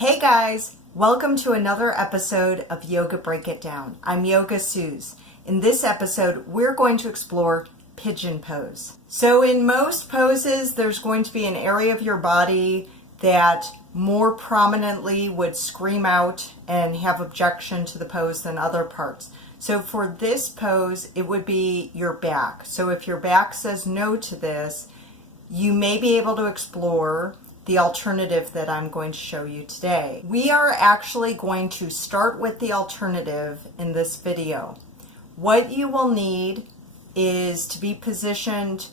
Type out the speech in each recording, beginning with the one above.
Hey guys, welcome to another episode of Yoga Break It Down. I'm Yoga Suze. In this episode, we're going to explore pigeon pose. So in most poses, there's going to be an area of your body that more prominently would scream out and have objection to the pose than other parts. So for this pose, it would be your back. So if your back says no to this, you may be able to explore the alternative that I'm going to show you today. We are actually going to start with the alternative in this video. What you will need is to be positioned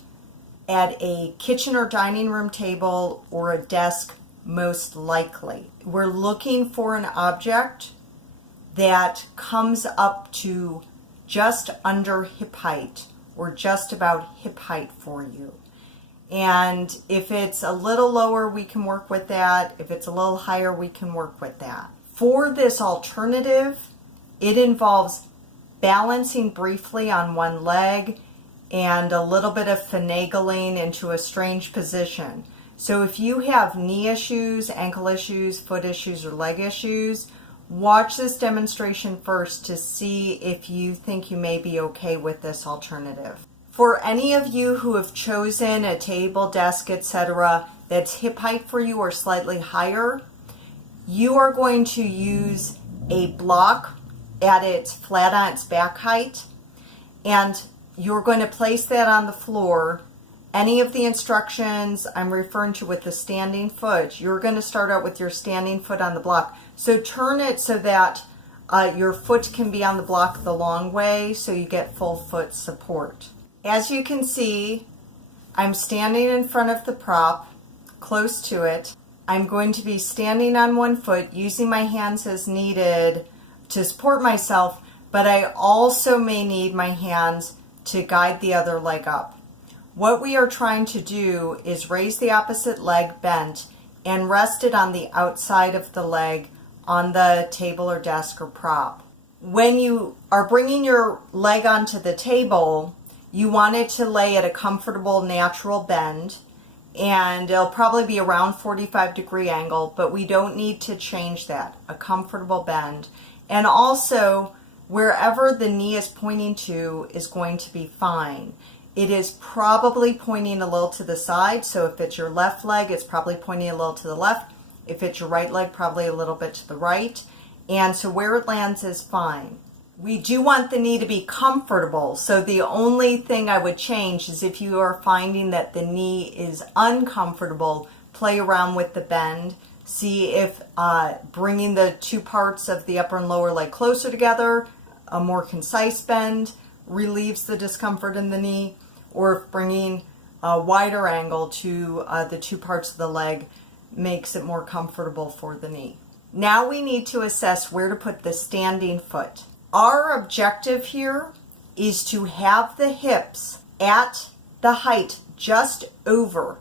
at a kitchen or dining room table or a desk, most likely. We're looking for an object that comes up to just under hip height or just about hip height for you. And if it's a little lower, we can work with that. If it's a little higher, we can work with that. For this alternative, it involves balancing briefly on one leg and a little bit of finagling into a strange position. So if you have knee issues, ankle issues, foot issues, or leg issues, watch this demonstration first to see if you think you may be okay with this alternative. For any of you who have chosen a table, desk, etc. that's hip height for you or slightly higher, you are going to use a block at its flat on its back height, and you're going to place that on the floor. Any of the instructions I'm referring to with the standing foot, you're going to start out with your standing foot on the block. So turn it so that your foot can be on the block the long way so you get full foot support. As you can see, I'm standing in front of the prop, close to it. I'm going to be standing on one foot, using my hands as needed to support myself, but I also may need my hands to guide the other leg up. What we are trying to do is raise the opposite leg bent and rest it on the outside of the leg on the table or desk or prop. When you are bringing your leg onto the table, you want it to lay at a comfortable natural bend, and it'll probably be around 45-degree angle, but we don't need to change that. A comfortable bend. And also, wherever the knee is pointing to is going to be fine. It is probably pointing a little to the side, so if it's your left leg, it's probably pointing a little to the left. If it's your right leg, probably a little bit to the right. And so where it lands is fine. We do want the knee to be comfortable, so the only thing I would change is if you are finding that the knee is uncomfortable, play around with the bend. See if bringing the two parts of the upper and lower leg closer together, a more concise bend, relieves the discomfort in the knee, or if bringing a wider angle to the two parts of the leg makes it more comfortable for the knee. Now we need to assess where to put the standing foot. Our objective here is to have the hips at the height just over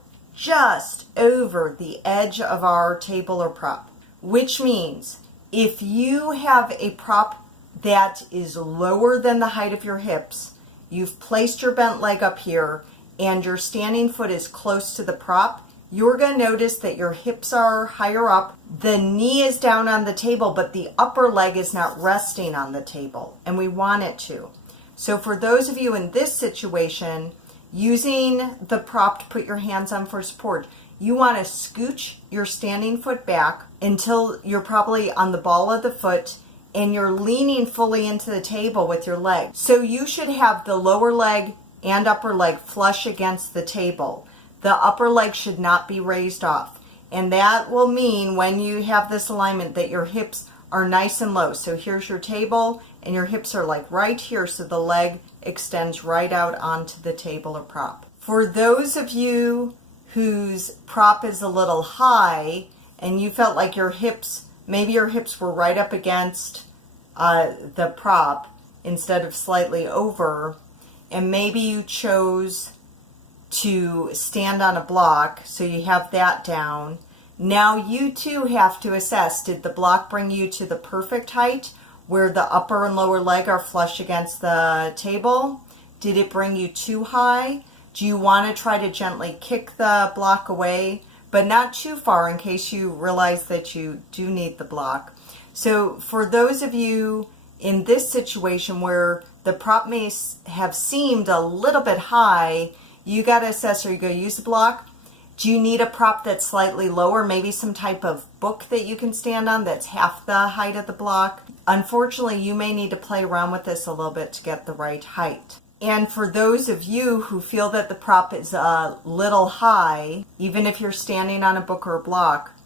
the edge of our table or prop, which means if you have a prop that is lower than the height of your hips, you've placed your bent leg up here, and your standing foot is close to the prop, you're going to notice that your hips are higher up, the knee is down on the table, but the upper leg is not resting on the table, and we want it to. So for those of you in this situation, using the prop to put your hands on for support, you want to scooch your standing foot back until you're probably on the ball of the foot and you're leaning fully into the table with your leg. So you should have the lower leg and upper leg flush against the table. The upper leg should not be raised off. And that will mean when you have this alignment that your hips are nice and low. So here's your table and your hips are like right here, so the leg extends right out onto the table or prop. For those of you whose prop is a little high and you felt like your hips, maybe your hips were right up against the prop instead of slightly over, and maybe you chose to stand on a block, so you have that down. Now you too have to assess, did the block bring you to the perfect height where the upper and lower leg are flush against the table? Did it bring you too high? Do you want to try to gently kick the block away, but not too far in case you realize that you do need the block. So for those of you in this situation where the prop may have seemed a little bit high, you got to assess, are you going to use the block? Do you need a prop that's slightly lower, maybe some type of book that you can stand on that's half the height of the block? Unfortunately, you may need to play around with this a little bit to get the right height. And for those of you who feel that the prop is a little high, even if you're standing on a book or a block,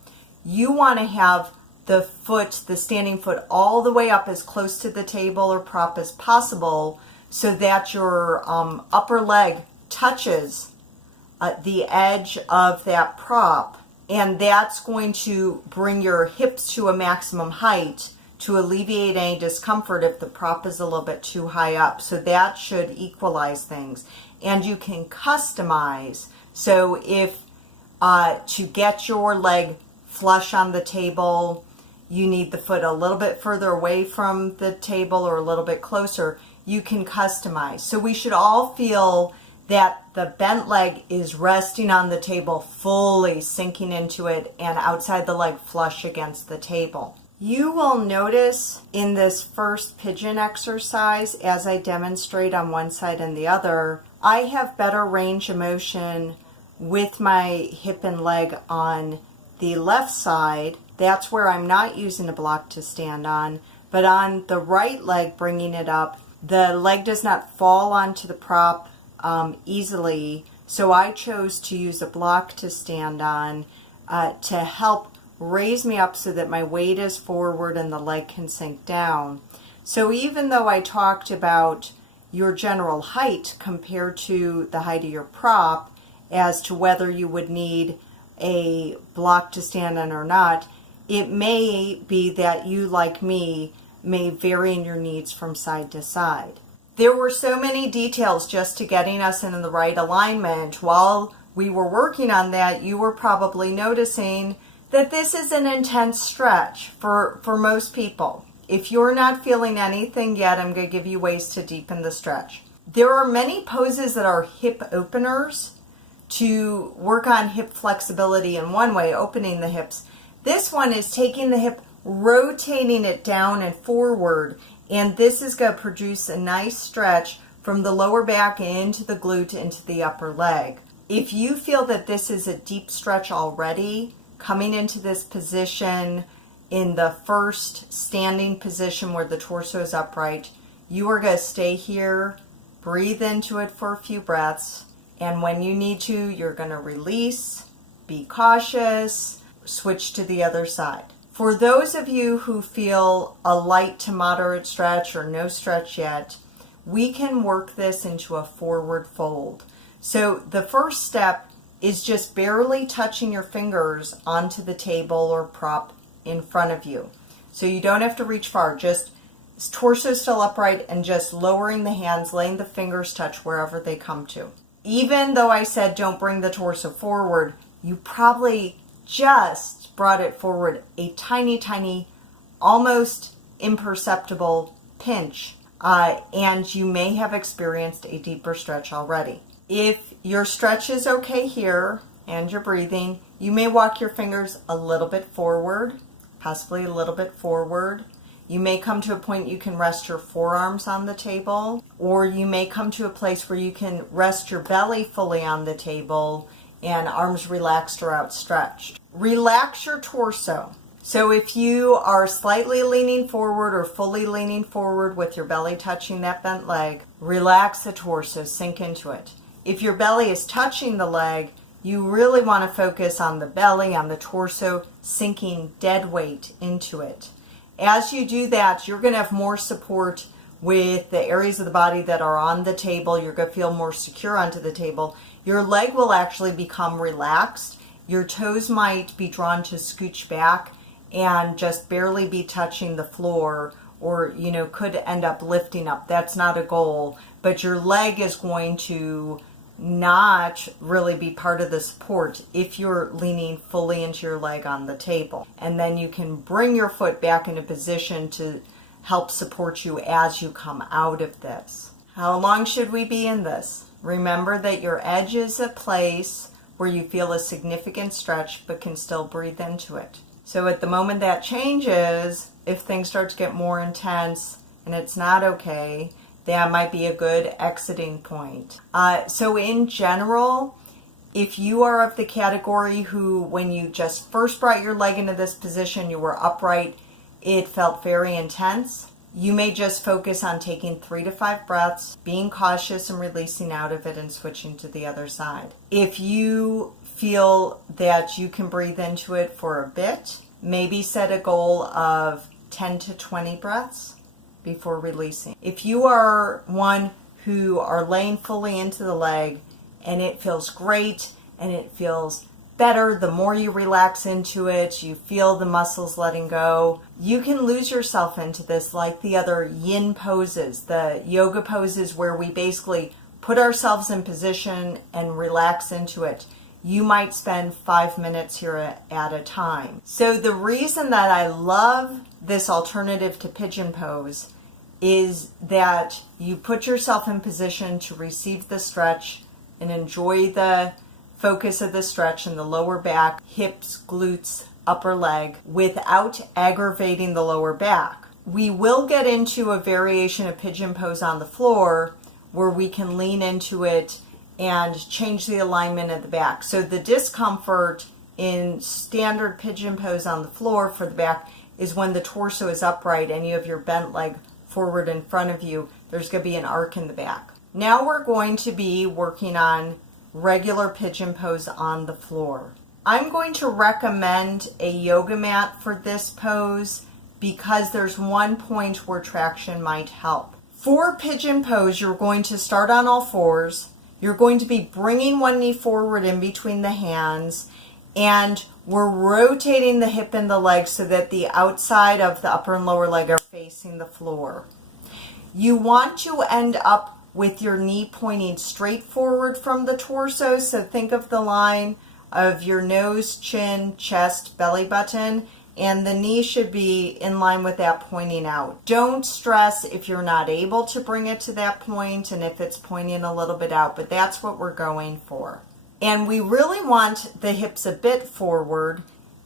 you want to have the foot, the standing foot, all the way up as close to the table or prop as possible so that your upper leg touches the edge of that prop, and that's going to bring your hips to a maximum height to alleviate any discomfort if the prop is a little bit too high up. So that should equalize things. And you can customize. So if to get your leg flush on the table, you need the foot a little bit further away from the table or a little bit closer, you can customize. So we should all feel that the bent leg is resting on the table, fully sinking into it, and outside the leg flush against the table. You will notice in this first pigeon exercise, as I demonstrate on one side and the other, I have better range of motion with my hip and leg on the left side. That's where I'm not using a block to stand on, but on the right leg, bringing it up, the leg does not fall onto the prop easily, so I chose to use a block to stand on to help raise me up so that my weight is forward and the leg can sink down. So even though I talked about your general height compared to the height of your prop as to whether you would need a block to stand on or not, it may be that you, like me, may vary in your needs from side to side. There were so many details just to getting us in the right alignment. While we were working on that, you were probably noticing that this is an intense stretch for most people. If you're not feeling anything yet, I'm going to give you ways to deepen the stretch. There are many poses that are hip openers to work on hip flexibility in one way, opening the hips. This one is taking the hip, rotating it down and forward, and this is going to produce a nice stretch from the lower back into the glute into the upper leg. If you feel that this is a deep stretch already, coming into this position in the first standing position where the torso is upright, you are going to stay here, breathe into it for a few breaths, and when you need to, you're going to release, be cautious, switch to the other side. For those of you who feel a light to moderate stretch or no stretch yet, we can work this into a forward fold. So the first step is just barely touching your fingers onto the table or prop in front of you. So you don't have to reach far, just torso still upright and just lowering the hands, letting the fingers touch wherever they come to. Even though I said don't bring the torso forward, you probably just brought it forward a tiny, tiny, almost imperceptible pinch, and you may have experienced a deeper stretch already. If your stretch is okay here and you're breathing, you may walk your fingers a little bit forward, possibly a little bit forward. You may come to a point you can rest your forearms on the table, or you may come to a place where you can rest your belly fully on the table and arms relaxed or outstretched. Relax your torso. So if you are slightly leaning forward or fully leaning forward with your belly touching that bent leg, relax the torso, sink into it. If your belly is touching the leg, you really want to focus on the belly, on the torso, sinking dead weight into it. As you do that, you're going to have more support with the areas of the body that are on the table. You're going to feel more secure onto the table. Your leg will actually become relaxed. Your toes might be drawn to scooch back and just barely be touching the floor, or, could end up lifting up. That's not a goal, but your leg is going to not really be part of the support if you're leaning fully into your leg on the table. And then you can bring your foot back into position to help support you as you come out of this. How long should we be in this? Remember that your edge is a place where you feel a significant stretch but can still breathe into it. So at the moment that changes, if things start to get more intense and it's not okay, that might be a good exiting point. So in general, if you are of the category who, when you just first brought your leg into this position, you were upright, it felt very intense, you may just focus on taking 3 to 5 breaths, being cautious and releasing out of it and switching to the other side. If you feel that you can breathe into it for a bit, maybe set a goal of 10 to 20 breaths before releasing. If you are one who are laying fully into the leg and it feels great and it feels better the more you relax into it, you feel the muscles letting go, you can lose yourself into this like the other yin poses, the yoga poses where we basically put ourselves in position and relax into it. You might spend 5 minutes here at a time. So the reason that I love this alternative to pigeon pose is that you put yourself in position to receive the stretch and enjoy the focus of the stretch in the lower back, hips, glutes, upper leg without aggravating the lower back. We will get into a variation of pigeon pose on the floor where we can lean into it and change the alignment of the back. So the discomfort in standard pigeon pose on the floor for the back is when the torso is upright and you have your bent leg forward in front of you. There's going to be an arc in the back. Now we're going to be working on regular pigeon pose on the floor. I'm going to recommend a yoga mat for this pose because there's one point where traction might help. For pigeon pose, you're going to start on all fours. You're going to be bringing one knee forward in between the hands, and we're rotating the hip and the leg so that the outside of the upper and lower leg are facing the floor. You want to end up with your knee pointing straight forward from the torso. So think of the line of your nose, chin, chest, belly button, and the knee should be in line with that pointing out. Don't stress if you're not able to bring it to that point and if it's pointing a little bit out, but that's what we're going for. And we really want the hips a bit forward,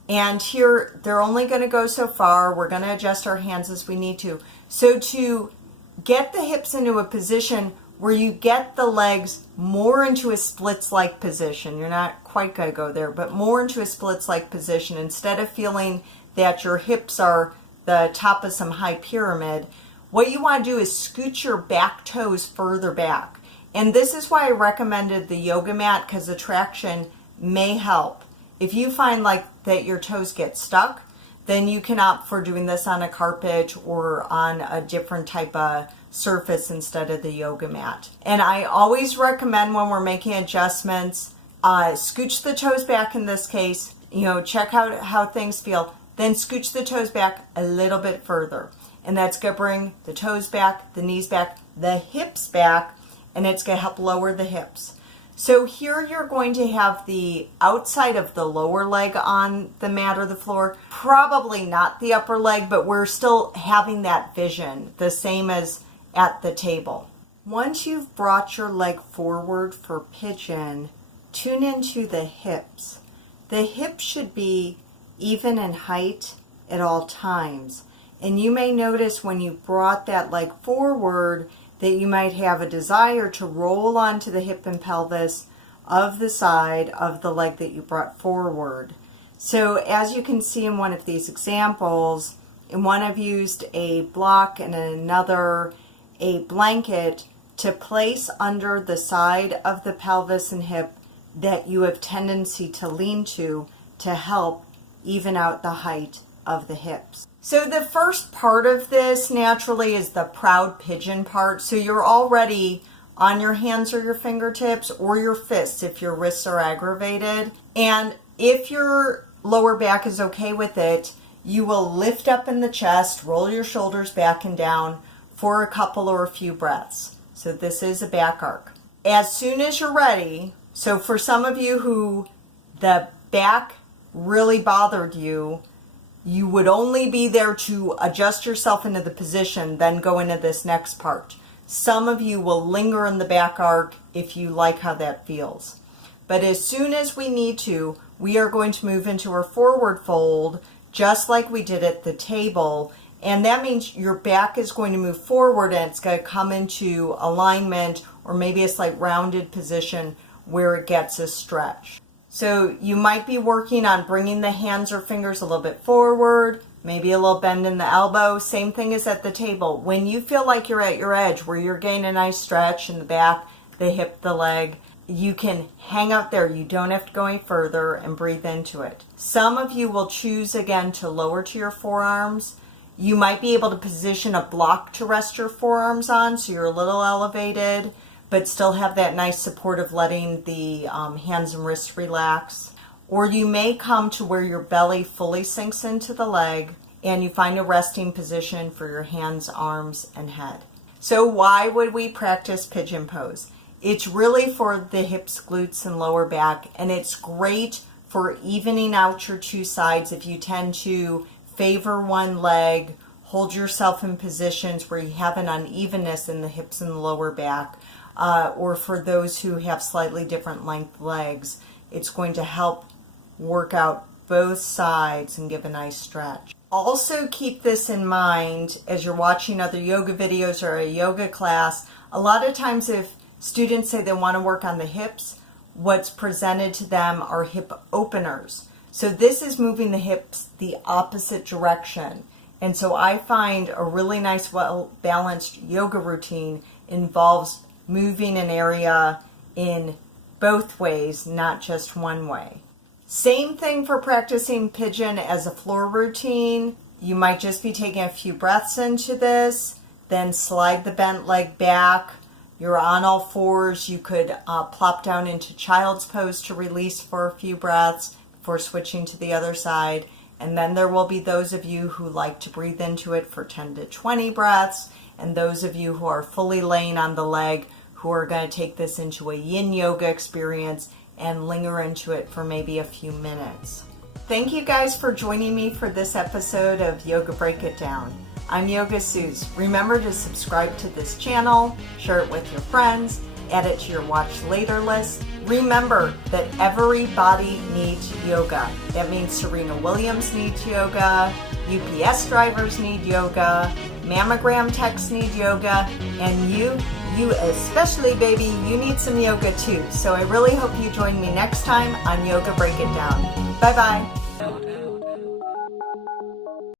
and here they're only going to go so far. We're going to adjust our hands as we need to. So to get the hips into a position where you get the legs more into a splits-like position. You're not quite going to go there, but more into a splits-like position. Instead of feeling that your hips are the top of some high pyramid, what you want to do is scoot your back toes further back. And this is why I recommended the yoga mat, because the traction may help. If you find like that your toes get stuck, then you can opt for doing this on a carpet or on a different type of surface instead of the yoga mat. And I always recommend when we're making adjustments, scooch the toes back in this case, check out how things feel, then scooch the toes back a little bit further. And that's going to bring the toes back, the knees back, the hips back, and it's going to help lower the hips. So here you're going to have the outside of the lower leg on the mat or the floor, probably not the upper leg, but we're still having that vision, the same as at the table. Once you've brought your leg forward for pigeon, tune into the hips. The hips should be even in height at all times. And you may notice when you brought that leg forward that you might have a desire to roll onto the hip and pelvis of the side of the leg that you brought forward. So as you can see in one of these examples, in one I've used a block and in another a blanket to place under the side of the pelvis and hip that you have tendency to lean to help even out the height of the hips. So the first part of this naturally is the proud pigeon part. So you're already on your hands or your fingertips or your fists if your wrists are aggravated. And if your lower back is okay with it, you will lift up in the chest, roll your shoulders back and down for a couple or a few breaths. So this is a back arc. As soon as you're ready, so for some of you who the back really bothered you, you would only be there to adjust yourself into the position, then go into this next part. Some of you will linger in the back arc if you like how that feels. But as soon as we need to, we are going to move into our forward fold, just like we did at the table. And that means your back is going to move forward and it's going to come into alignment or maybe a slight rounded position where it gets a stretch. So you might be working on bringing the hands or fingers a little bit forward, maybe a little bend in the elbow. Same thing as at the table. When you feel like you're at your edge, where you're getting a nice stretch in the back, the hip, the leg, you can hang out there. You don't have to go any further and breathe into it. Some of you will choose again to lower to your forearms. You might be able to position a block to rest your forearms on so you're a little elevated, but still have that nice support of letting the hands and wrists relax. Or you may come to where your belly fully sinks into the leg and you find a resting position for your hands, arms, and head. So why would we practice pigeon pose? It's really for the hips, glutes, and lower back, and it's great for evening out your two sides if you tend to favor one leg, hold yourself in positions where you have an unevenness in the hips and the lower back, or for those who have slightly different length legs. It's going to help work out both sides and give a nice stretch. Also keep this in mind as you're watching other yoga videos or a yoga class. A lot of times if students say they want to work on the hips, what's presented to them are hip openers. So this is moving the hips the opposite direction. And so I find a really nice, well-balanced yoga routine involves moving an area in both ways, not just one way. Same thing for practicing pigeon as a floor routine. You might just be taking a few breaths into this, then slide the bent leg back. You're on all fours. You could plop down into child's pose to release for a few breaths before switching to the other side. And then there will be those of you who like to breathe into it for 10 to 20 breaths, and those of you who are fully laying on the leg who are going to take this into a yin yoga experience and linger into it for maybe a few minutes. Thank you guys for joining me for this episode of Yoga Break It Down. I'm Yoga Suze. Remember to subscribe to this channel, share it with your friends, add it to your watch later list. Remember that everybody needs yoga. That means Serena Williams needs yoga, UPS drivers need yoga, mammogram techs need yoga, and you especially, baby, you need some yoga too. So I really hope you join me next time on Yoga Break It Down. Bye-bye.